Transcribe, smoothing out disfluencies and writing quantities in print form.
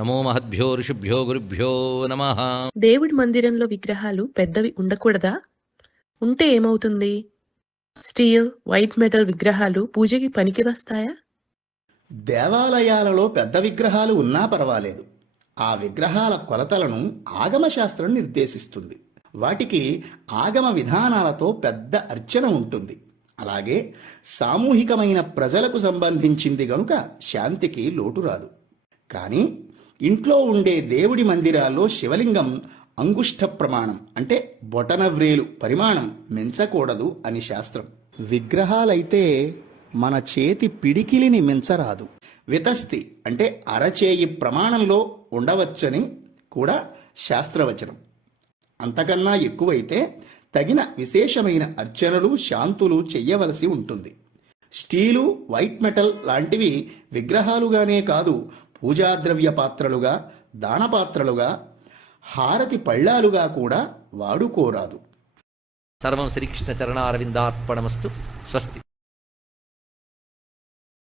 నమో మహద్భ్యో ఋషిభ్యో గురుభ్యో నమః. దేవుడి మందిరంలో విగ్రహాలు పెద్దవి ఉండకూడదా? ఉంటే ఏమవుతుంది? స్టీల్, వైట్ మెటల్ విగ్రహాలు పూజకి పనికి వస్తాయా? దేవాలయాలలో పెద్ద విగ్రహాలు ఉన్నా పర్వాలేదు. ఆ విగ్రహాల కొలతలను ఆగమశాస్త్రం నిర్దేశిస్తుంది. వాటికి ఆగమ విధానాలతో పెద్ద అర్చన ఉంటుంది. అలాగే సామూహికమైన ప్రజలకు సంబంధించింది గనుక శాంతికి లోటు రాదు. కానీ ఇంట్లో ఉండే దేవుడి మందిరాల్లో శివలింగం అంగుష్ట ప్రమాణం అంటే బొటనవ్రేలు పరిమాణం మించకూడదు అని శాస్త్రం. విగ్రహాలైతే మన చేతి పిడికిలిని మించరాదు. వితస్తి అంటే అరచేయి ప్రమాణంలో ఉండవచ్చని కూడా శాస్త్రవచనం. అంతకన్నా ఎక్కువైతే తగిన విశేషమైన అర్చనలు శాంతులు చెయ్యవలసి ఉంటుంది. స్టీలు, వైట్ మెటల్ లాంటివి విగ్రహాలుగానే కాదు, పూజాద్రవ్య పాత్రలుగా, దానపాత్రలుగా, హారతి పళ్ళాలుగా కూడా వాడుకోరాదు. సర్వం శ్రీకృష్ణ చరణారవిందార్పణమస్తు. స్వస్తి.